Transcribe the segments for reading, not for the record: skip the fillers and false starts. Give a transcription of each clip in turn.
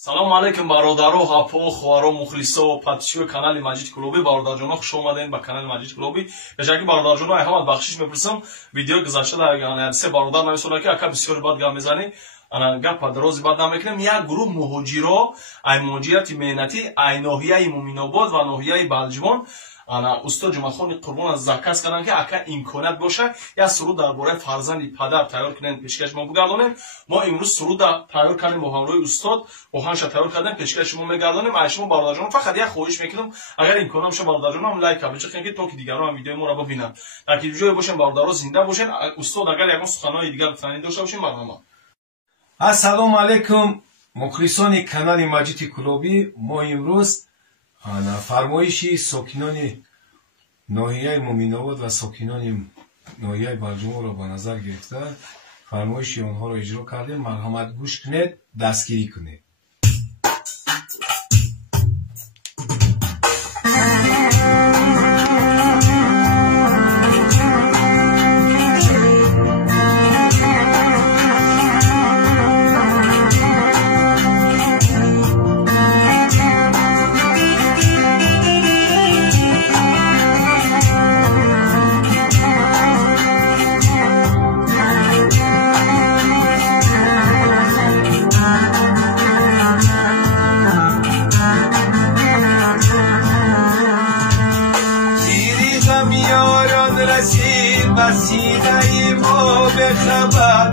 салому алейкум бародаро, ҳапо, хуаро, мухлисо ва подписчиёи канали Маҷид Клуби. бародарҷоно, хуш омадед ба канали Маҷид Клуби. бешаки бародарҷоно, ҳамат бахшиш мепурсам. видеои гузашта дар се бародар нависонад ки ака бисёри бад гап мезанӣ, гапа дарози бад намекунем. як гурӯҳ муҳоҷиро ай муҳоҷирати меҳнатӣ ай ноҳияи Муминобод ва ноҳияи Балҷивон устод Ҷумъахони Қурбон аз заказ карданд ки ака имконият боша як суруд дар бораи фарзанди падар тайёр кунем, пешкаш мо бигардонем. мо имрӯз суруда тайёр кардем бо ҳамроҳи устод, оҳангша тайёр кардем, пешкаши шумо мегардонем. ай шумо бародарҷонон, фақат як хоҳиш мекунам, агар имконият боша бародарҷонам лайк кабачиқем ки то ки дигарон видеои моро бибинанд. дар ки ҷое бошем бародаро, зинда бошен. устод агар ягон суханҳои дигар битавонед дошта бошем барнома. Ассалому алейкум мухлисони канали Маҷиди Клуби. мо имрӯз фармоиши сокинони ноҳияи Муминобод ва сокинони ноҳияи Балҷивонро ба назар гирифта фармоиши онҳоро иҷро кардем. марҳамат гӯш кунед, дастгирӣ кунед. مسیدهی ما به خبر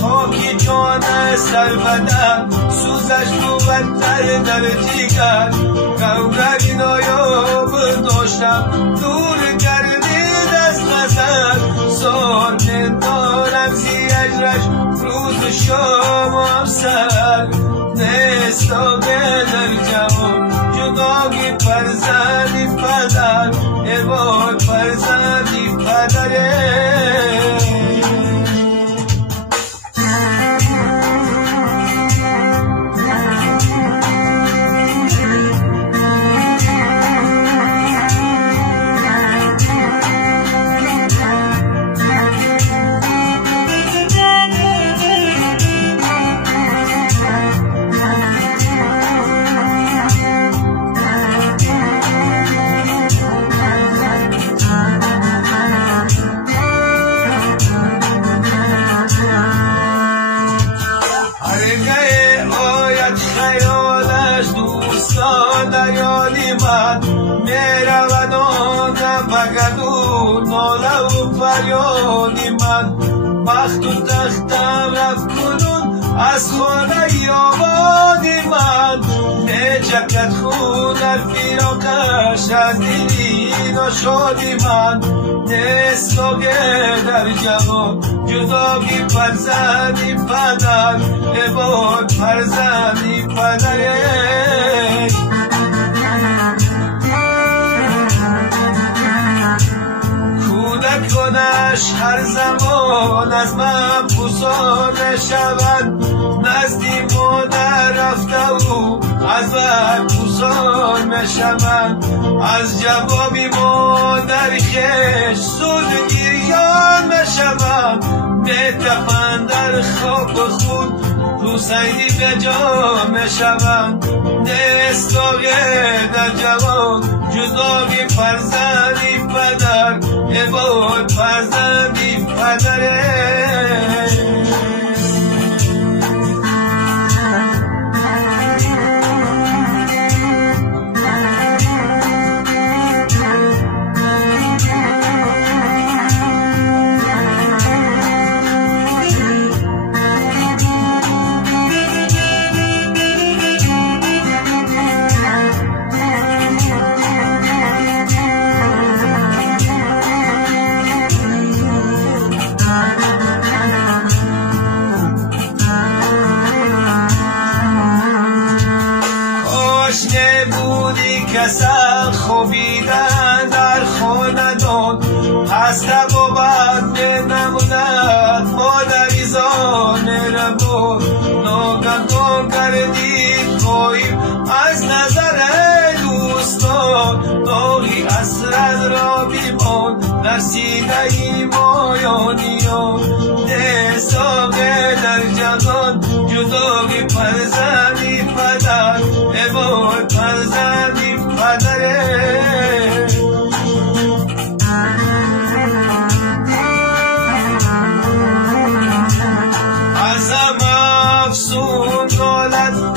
خاکی جان سر بدن سوزش بود در جگر گوهری نایاب داشتم دور گردید از نظر سال دارم زی اجرش روز شام و سر نستاگه در جوان جداگی فرزندی پدر عباد فرزندی پدره دریانی من میرود آدم بگدون ناله و فریانی من بخت و تختم رفت کنون از خانه یابانی من نجکت خون در فیراقش از دیری ناشادی من نستاگه در جوان جداگی فرزندی پدر عباد فرزندی پدره کنش هر زمان از من پوسان شود نزدی مادر رفته و از من پوسان میشود از جوابی مادر خش سود گریان میشود میتپند در خواب خود روسیدی به جا میشود نستاگه در جوان جداگی فرزندی پدر عباد فرزندی پدره کسان خوابیدن در خاندان هست و بعد نموند مادری زان ربان ناگهان گردید غایب از نظر دوستان داری اسرار را بیمان رسیده ای مایانیان نساقه در جهان جدای فرزندی پدر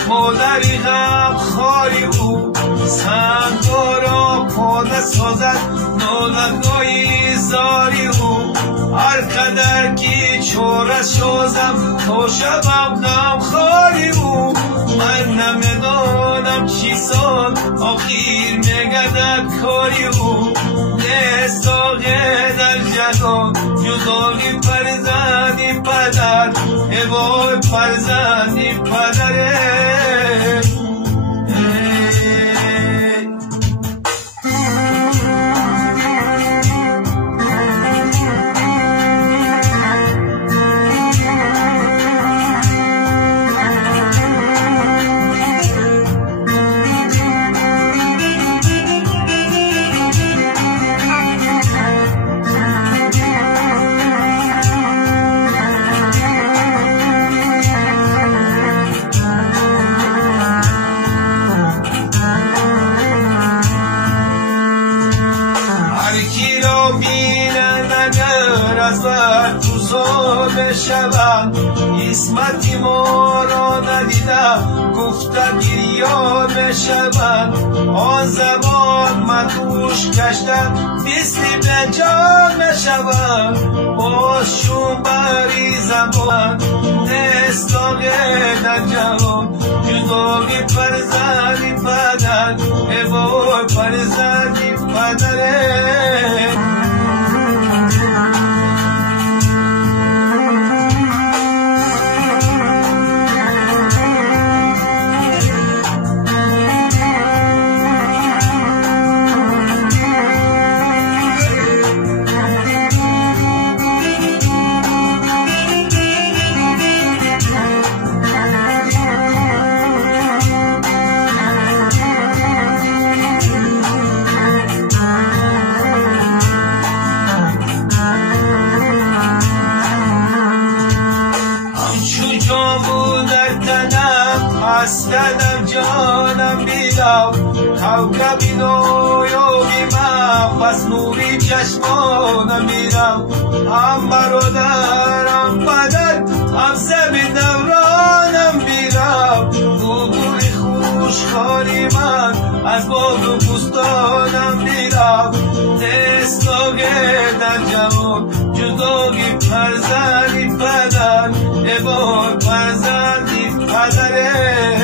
مادری غم خاری او سنگارا پاده سازد نالگای زاری او هر قدر که چوره شازم تا شبم غم خاری او من نمیدانم چی سان آخیر میگدد کاری او نستاقه در جهان جزاقی فرزندی پدر ای وای فرزندی پدره شبم اسمتی ما را ندیدم گفتم گریان شبم آن زمان من دوش کشتم مثل به جان شبم باشون بری زمان نستاقه در جهان جزاقی فرزندی پدر ای وای فرزندی پدره هستم جانم بیدم کوکبی نویابی من پس نوری چشمانم میرم هم برادرم پدر هم سبی دورانم میرم گوگل خوشخاری من از باغ و بستانم میرم دستاگه در جوان جداگی فرزندی پدر ای وای فرزندی پدره